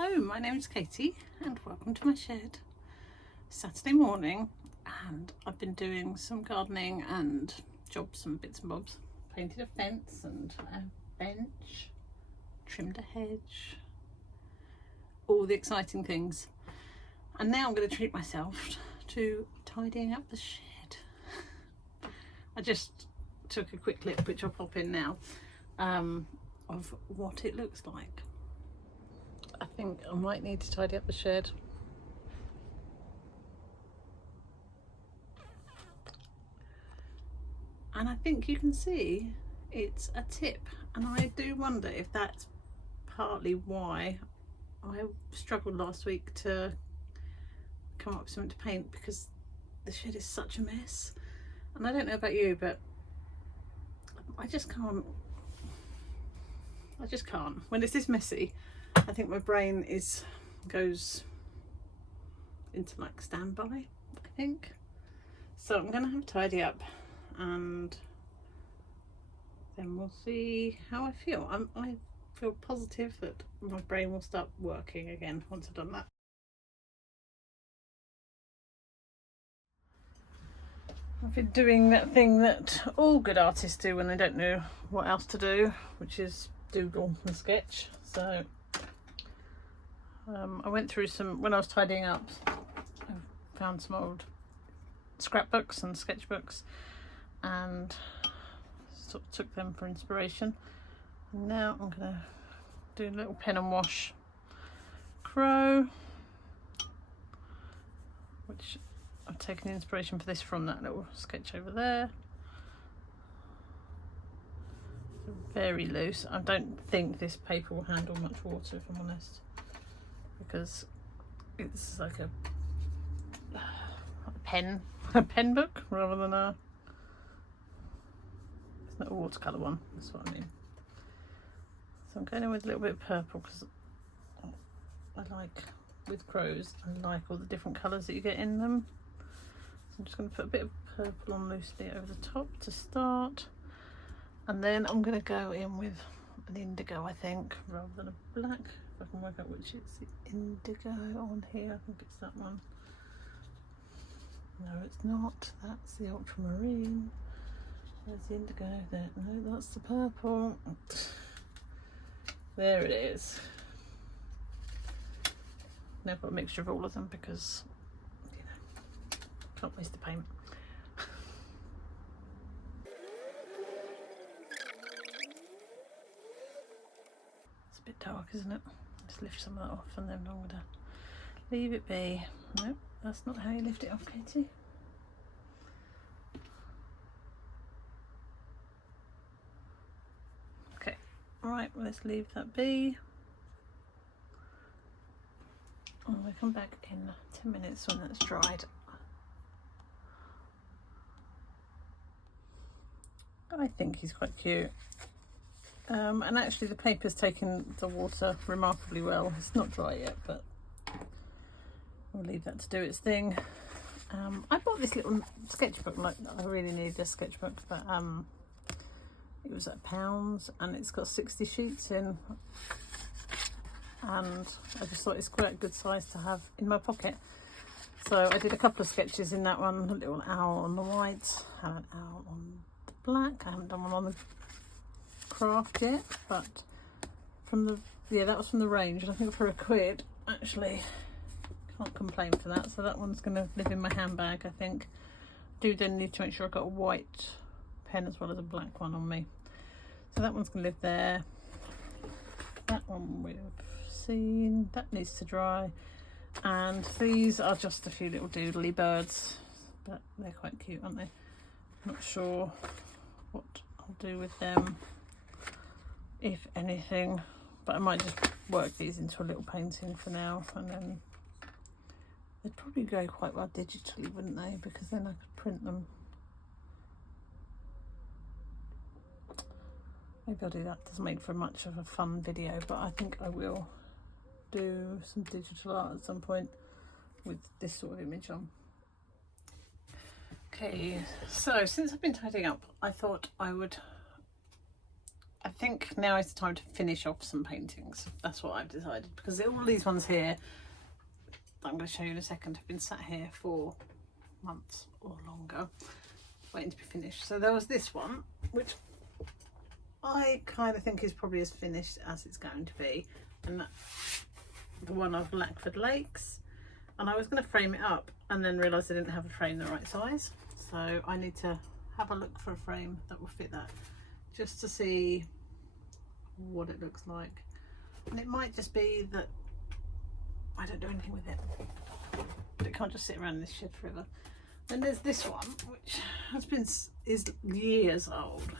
Hello, my name is Katie and welcome to my shed. Saturday morning, and I've been doing some gardening and jobs and bits and bobs. Painted a fence and a bench, trimmed a hedge, all the exciting things. And now I'm going to treat myself to tidying up the shed. I just took a quick clip, which I'll pop in now, of what it looks like. I think I might need to tidy up the shed. And I think you can see it's a tip, and I do wonder if that's partly why I struggled last week to come up with something to paint, because the shed is such a mess. And I don't know about you, but I just can't when it's this messy. I think my brain goes into like standby, I think. So I'm gonna have a tidy up and then we'll see how I feel. I feel positive that my brain will start working again once I've done that. I've been doing that thing that all good artists do when they don't know what else to do, which is doodle and sketch. So I went through some, when I was tidying up, I found some old scrapbooks and sketchbooks and sort of took them for inspiration. And now I'm going to do a little pen and wash crow, which I've taken inspiration for this from that little sketch over there. Very loose. I don't think this paper will handle much water, if I'm honest, because it's like a pen book rather than it's not a watercolour one, that's what I mean. So I'm going in with a little bit of purple because I like, with crows, I like all the different colours that you get in them. So I'm just going to put a bit of purple on loosely over the top to start, and then I'm going to go in with an indigo, I think, rather than a black. If I can work out which is the indigo on here. I think it's that one. No, it's not. That's the ultramarine. There's the indigo there. No, that's the purple. There it is. Now I've got a mixture of all of them because, you know, can't waste the paint. It's a bit dark, isn't it? Just lift some of that off and then I'm going to leave it be. No, that's not how you lift it off, Katie. Okay, right, let's leave that be. And we'll come back in 10 minutes when that's dried. I think he's quite cute. And actually the paper's taken the water remarkably well. It's not dry yet, but we'll leave that to do its thing. I bought this little sketchbook, like I really needed a sketchbook, but it was at £1 and it's got 60 sheets in, and I just thought it's quite a good size to have in my pocket. So I did a couple of sketches in that one, a little owl on the white and an owl on the black. I haven't done one on the craft yet, but from the, yeah, that was from the range, and I think for £1 actually, can't complain for that. So that one's going to live in my handbag, I think. Do then need to make sure I've got a white pen as well as a black one on me. So that one's going to live there. That one we've seen, that needs to dry, and these are just a few little doodly birds, but they're quite cute, aren't they? Not sure what I'll do with them, if anything, but I might just work these into a little painting for now, and then they'd probably go quite well digitally, wouldn't they, because then I could print them. Maybe I'll do that. Doesn't make for much of a fun video, but I think I will do some digital art at some point with this sort of image on. Okay, so since I've been tidying up, I thought I would I think now is the time to finish off some paintings. That's what I've decided, because all these ones here that I'm going to show you in a second have been sat here for months or longer waiting to be finished. So there was this one which I kind of think is probably as finished as it's going to be, and that's the one of Lackford Lakes, and I was going to frame it up and then realised I didn't have a frame the right size, so I need to have a look for a frame that will fit that, just to see what it looks like. And it might just be that I don't do anything with it, but it can't just sit around in this shed forever. Then there's this one which is years old,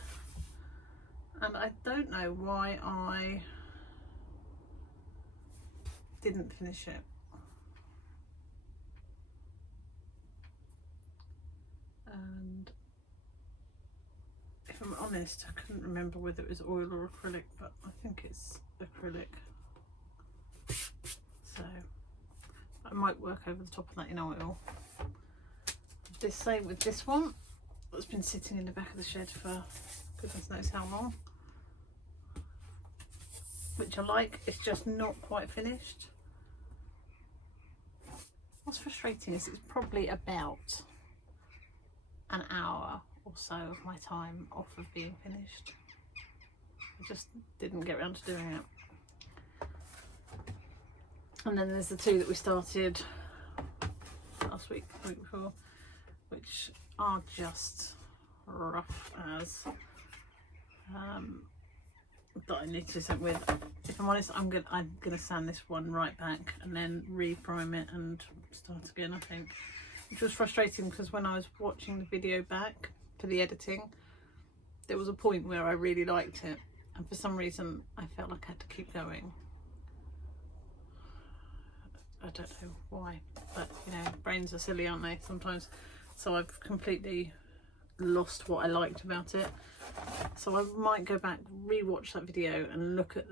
and I don't know why I didn't finish it. And if I'm honest, I couldn't remember whether it was oil or acrylic, but I think it's acrylic. So I might work over the top of that in oil. The same with this one that's been sitting in the back of the shed for goodness knows how long, which I like. It's just not quite finished. What's frustrating is it's probably about an hour or so of my time off of being finished. I just didn't get around to doing it. And then there's the two that we started last week, the week before, which are just rough as that I need to do something with. If I'm honest, I'm gonna sand this one right back and then re-prime it and start again, I think. Which was frustrating because when I was watching the video back for the editing, there was a point where I really liked it, and for some reason I felt like I had to keep going. I don't know why, but you know, brains are silly, aren't they, sometimes? So I've completely lost what I liked about it. So I might go back, re-watch that video and look at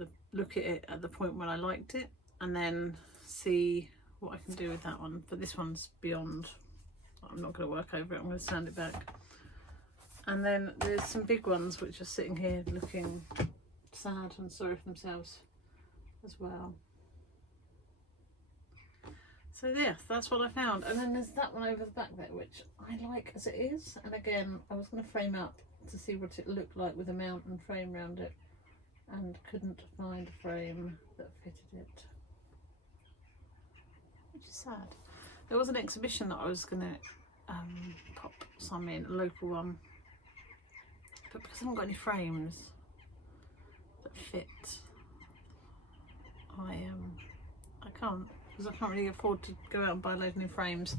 it at the point when I liked it, and then see what I can do with that one. But this one's beyond. I'm not going to work over it, I'm going to sand it back. And then there's some big ones which are sitting here looking sad and sorry for themselves as well. So yes, that's what I found. And then there's that one over the back there, which I like as it is. And again, I was going to frame up to see what it looked like with a mount and frame around it, and couldn't find a frame that fitted it, which is sad. There was an exhibition that I was going to pop some in, a local one, but because I haven't got any frames that fit, I can't, because I can't really afford to go out and buy a load of new frames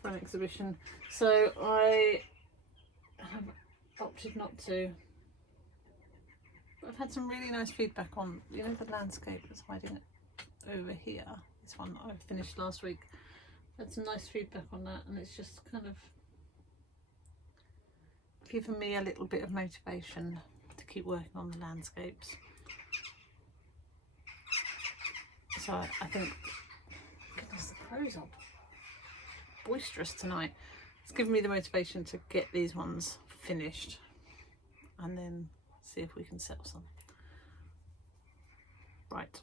for an exhibition. So I have opted not to. But I've had some really nice feedback on, you know, the landscape that's hiding over here. This one that I finished last week. Had some nice feedback on that, and it's just kind of given me a little bit of motivation to keep working on the landscapes. So I think, goodness, the crows are boisterous tonight. It's given me the motivation to get these ones finished and then see if we can sell some. Right,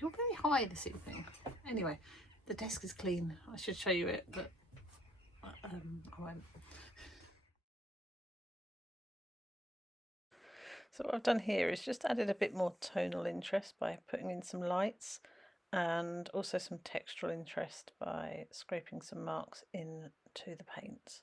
you're very high this evening. Anyway, the desk is clean. I should show you it, but I won't. So what I've done here is just added a bit more tonal interest by putting in some lights, and also some textural interest by scraping some marks into the paint.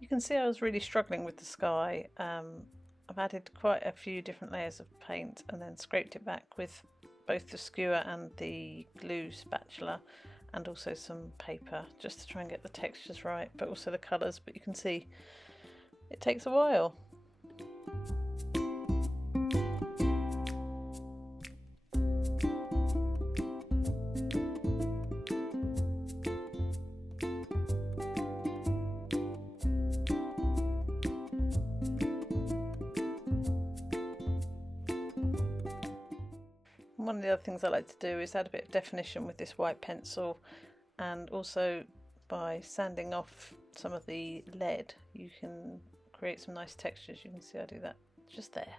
You can see I was really struggling with the sky. I I've added quite a few different layers of paint and then scraped it back with both the skewer and the glue spatula, and also some paper, just to try and get the textures right, but also the colours. But you can see it takes a while. One of the other things I like to do is add a bit of definition with this white pencil, and also by sanding off some of the lead you can create some nice textures. You can see I do that just there.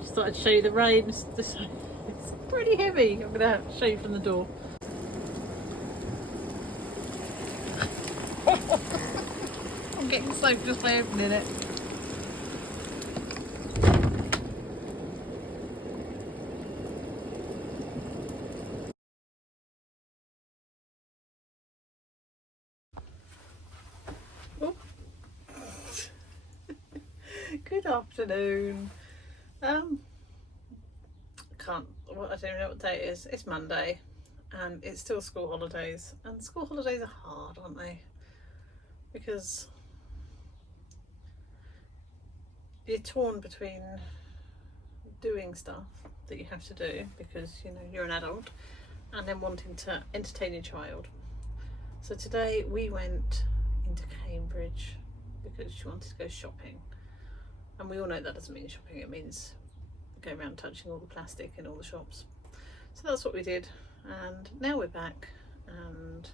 Just thought I'd show you the rain. It's pretty heavy. I'm going to have to show you from the door. I'm getting soaked just by opening it. Oh. Good afternoon. I don't even know what day it is. It's Monday and it's still school holidays, and school holidays are hard, aren't they? Because you're torn between doing stuff that you have to do because you know you're an adult, and then wanting to entertain your child. So today we went into Cambridge because she wanted to go shopping, and we all know that doesn't mean shopping, it means going around touching all the plastic in all the shops. So that's what we did, and now we're back, and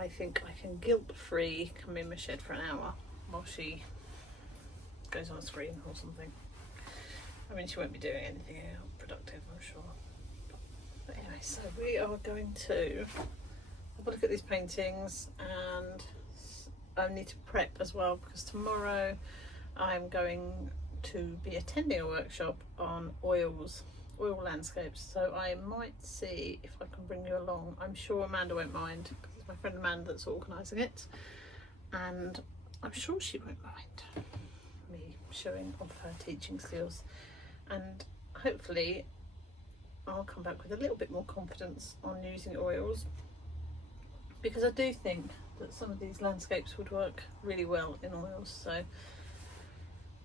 I think I can guilt-free come in my shed for an hour while she goes on a screen or something. I mean, she won't be doing anything productive, I'm sure. But anyway, so we are going to have a look at these paintings, and I need to prep as well because tomorrow I'm going to be attending a workshop on oil landscapes, so I might see if I can bring you along. I'm sure Amanda won't mind because it's my friend Amanda that's organising it, and I'm sure she won't mind me showing off her teaching skills, and hopefully I'll come back with a little bit more confidence on using oils, because I do think that some of these landscapes would work really well in oils. So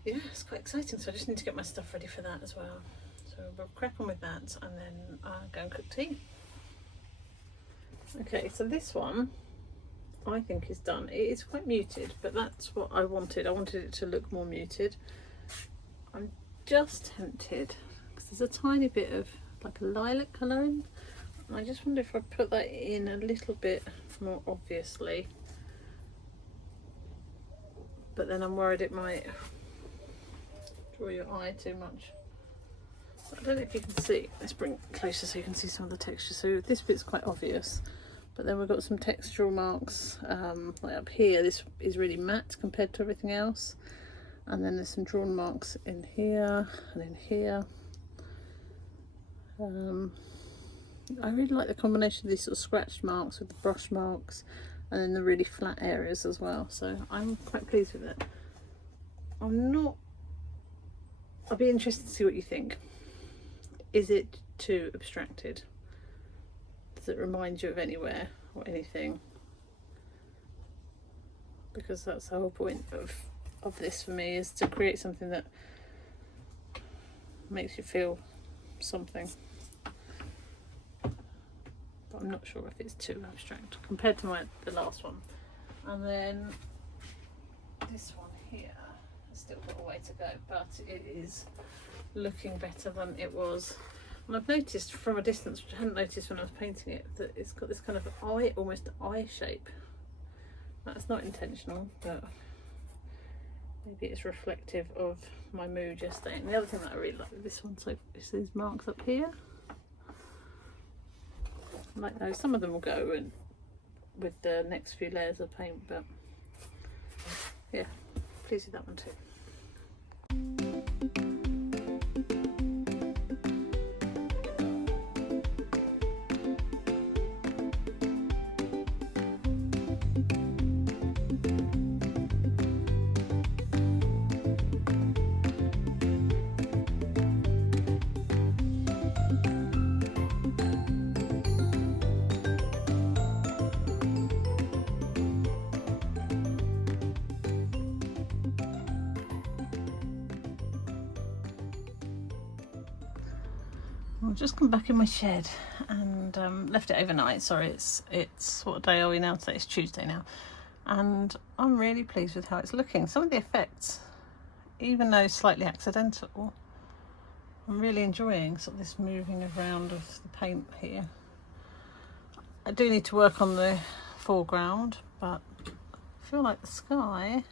yeah, it's quite exciting. So I just need to get my stuff ready for that as well. So we'll crack on with that, and then go and cook tea. Okay, so this one I think is done. It is quite muted, but that's what I wanted. I wanted it to look more muted. I'm just tempted because there's a tiny bit of like a lilac colour in, and I just wonder if I put that in a little bit more obviously, but then I'm worried it might draw your eye too much. I don't know if you can see. Let's bring it closer so you can see some of the texture. So this bit's quite obvious, but then we've got some textural marks like up here. This is really matte compared to everything else, and then there's some drawn marks in here and in here. I really like the combination of these sort of scratched marks with the brush marks, and then the really flat areas as well. So I'm quite pleased with it. I'll be interested to see what you think. is it too abstracted? Does it remind you of anywhere or anything? Because that's the whole point of this for me, is to create something that makes you feel something. But I'm not sure if it's too abstract compared to the last one. And then this one here has still got a way to go, but it is looking better than it was. And I've noticed from a distance, which I hadn't noticed when I was painting it, that it's got this kind of eye, almost eye shape. That's not intentional, but maybe it's reflective of my mood yesterday. And the other thing that I really like with this one, so is these marks up here. I like those. Some of them will go and with the next few layers of paint, but yeah, pleased with that one too. I've just come back in my shed and left it overnight. Sorry, it's what day are we now? Today it's Tuesday now, and I'm really pleased with how it's looking. Some of the effects, even though slightly accidental, I'm really enjoying sort of this moving around of the paint here. I do need to work on the foreground, but I feel like the sky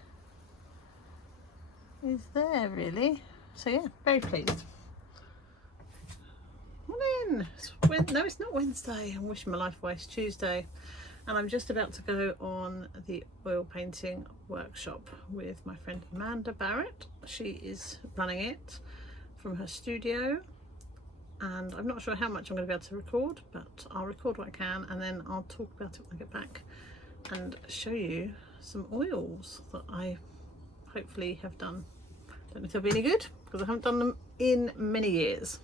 is there really. So yeah, very pleased. Morning. No, it's not Wednesday. I'm wishing my life away. It's Tuesday, and I'm just about to go on the oil painting workshop with my friend Amanda Barrett. She is running it from her studio, and I'm not sure how much I'm going to be able to record, but I'll record what I can, and then I'll talk about it when I get back and show you some oils that I hopefully have done. Don't know if they'll be any good because I haven't done them in many years.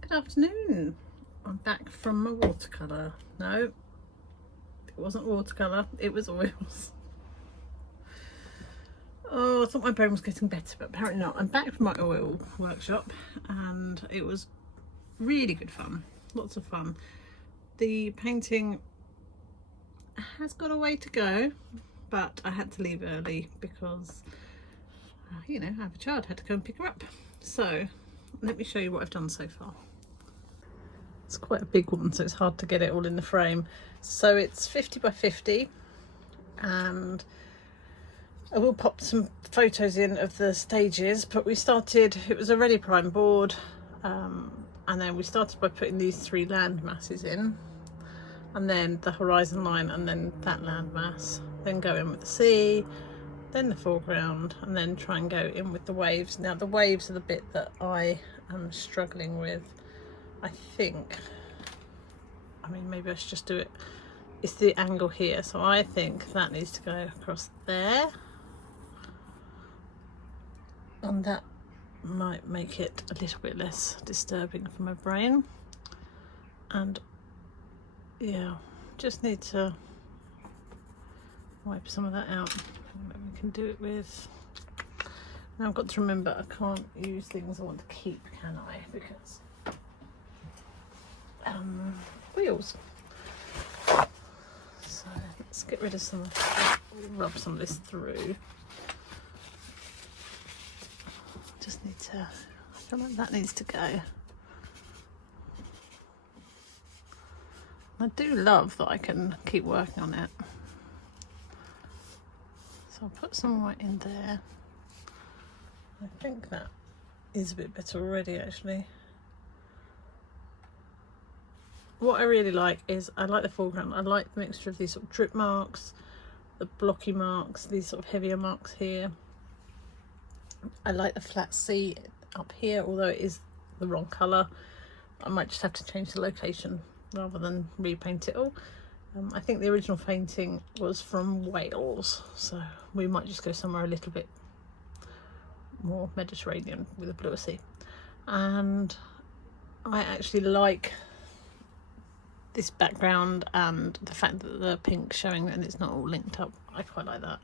Good afternoon. I'm back from my watercolour. No, it wasn't watercolour, it was oils. Oh, I thought my brain was getting better, but apparently not. I'm back from my oil workshop and it was really good fun. Lots of fun. The painting has got a way to go, but I had to leave early because, you know, I have a child, I had to go and pick her up. So let me show you what I've done so far. It's quite a big one, so it's hard to get it all in the frame. So it's 50 by 50, and I will pop some photos in of the stages, but we started, it was a ready prime board, and then we started by putting these 3 land masses in, and then the horizon line, and then that land mass, then go in with the sea, then the foreground, and then try and go in with the waves. Now the waves are the bit that I am struggling with. I think, I mean, maybe I should just do it. It's the angle here, so I think that needs to go across there, and that might make it a little bit less disturbing for my brain. And yeah, just need to wipe some of that out. Maybe we can do it with, now I've got to remember I can't use things I want to keep, can I? Because wheels. So let's get rid of some, rub some of this through. just need to, I feel like that needs to go. I do love that I can keep working on it. So I'll put some white in there. I think that is a bit better already, actually. What I really like is, I like the foreground. I like the mixture of these sort of drip marks, the blocky marks, these sort of heavier marks here. I like the flat C up here, although it is the wrong colour. I might just have to change the location rather than repaint it all. I think the original painting was from Wales, so we might just go somewhere a little bit more Mediterranean with a bluer sea. And I actually like this background and the fact that the pink's showing and it's not all linked up. I quite like that.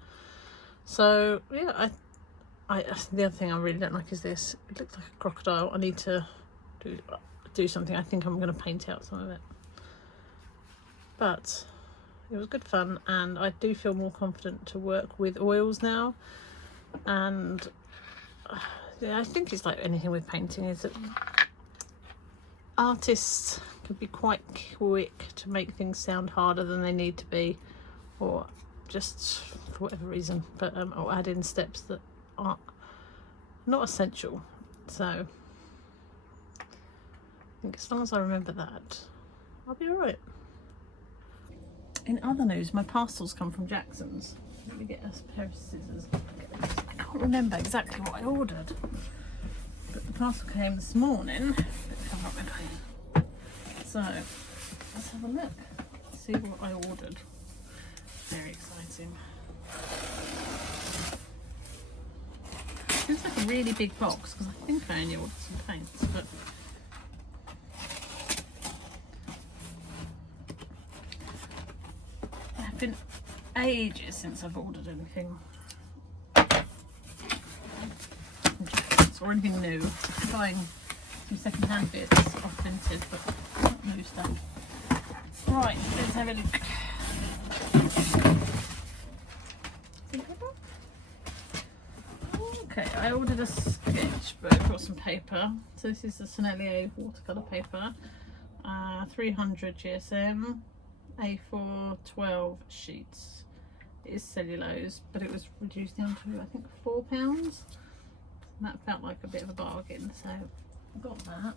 So yeah, the other thing I really don't like is this. It looks like a crocodile. I need to do something. I think I'm going to paint out some of it. But it was good fun, and I do feel more confident to work with oils now. And yeah, I think it's like anything with painting, is that artists can be quite quick to make things sound harder than they need to be, or just for whatever reason, but or add in steps that are not essential. So I think as long as I remember that, I'll be alright. In other news, my parcels come from Jackson's. Let me get a pair of scissors. I can't remember exactly what I ordered, but the parcel came this morning. So let's have a look, see what I ordered. Very exciting. It's like a really big box, because I think I only ordered some paints, but it's been ages since I've ordered anything or anything new. I'm buying some second-hand bits off Vinted, but not new stuff. Right, let's have a look. Okay, I ordered a sketchbook. I got some paper. So this is the Sennelier watercolour paper, 300 GSM, A4 12 sheets. It is cellulose, but it was reduced down to I think £4, and that felt like a bit of a bargain, so I got that.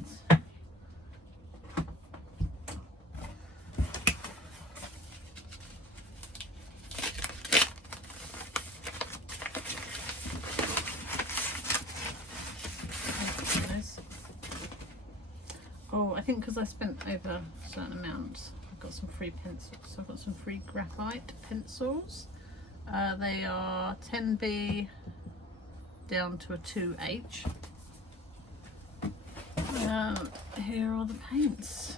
Oh, I think because I spent over a certain amount, I got some free pencils. So I've got some free graphite pencils. They are 10B down to a 2H. Here are the paints.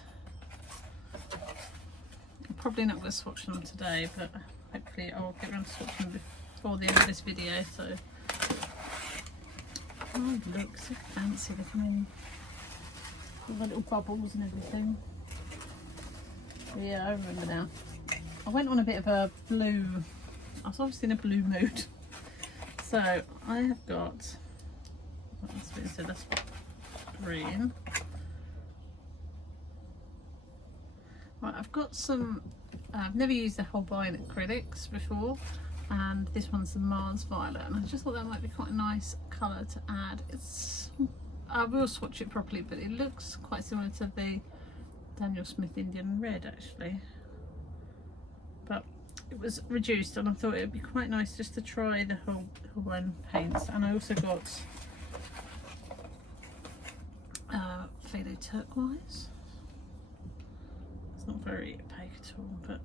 I'm probably not going to swatch them today, but hopefully I'll get around to swatching them before the end of this video. So, oh look, so fancy they come in. All the little bubbles and everything. Yeah, I remember now. I went on a bit of a blue, I was obviously in a blue mood. So I have got, that's green. Right, I've got some, I've never used the Holbein acrylics before, and this one's the Mars Violet, and I just thought that might be quite a nice colour to add. It's, I will swatch it properly, but it looks quite similar to the Daniel Smith Indian Red actually, but it was reduced, and I thought it would be quite nice just to try the Holbein paints. And I also got Fado Turquoise. It's not very opaque at all, but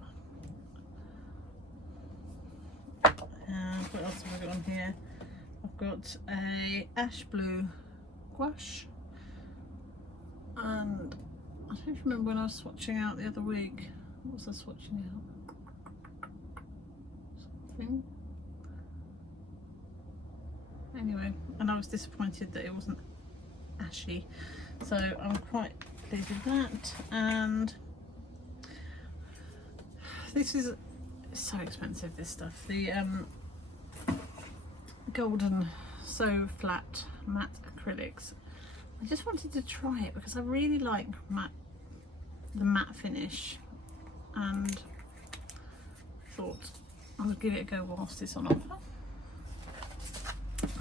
what else have I got on here? I've got a ash blue gouache, and I don't remember when I was swatching out the other week. What was I swatching out? Something. Anyway, and I was disappointed that it wasn't ashy, so I'm quite pleased with that. And this is so expensive, this stuff. The Golden So Flat matte acrylics. I just wanted to try it because I really like the matte finish, and thought I would give it a go whilst it's on offer.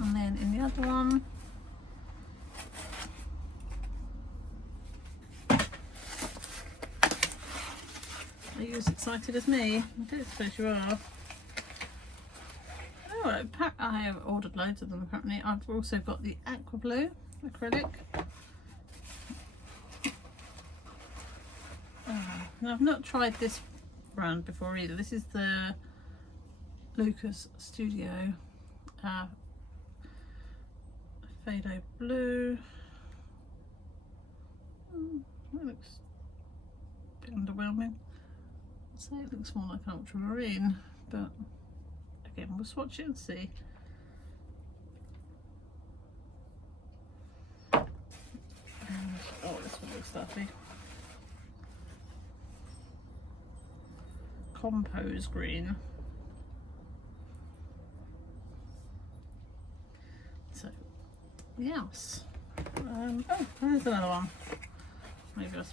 And then in the other one, are you as excited as me? I don't suppose you are. Oh, I have ordered loads of them apparently. I've also got the aqua blue acrylic. Now I've not tried this brand before either. This is the Lucas Studio Fado Blue. That looks a bit underwhelming. I'd say it looks more like an ultramarine, but again, we'll swatch it and see. And, oh, this one looks lovely. Compose green. So, yes. Oh, there's another one. Maybe I'll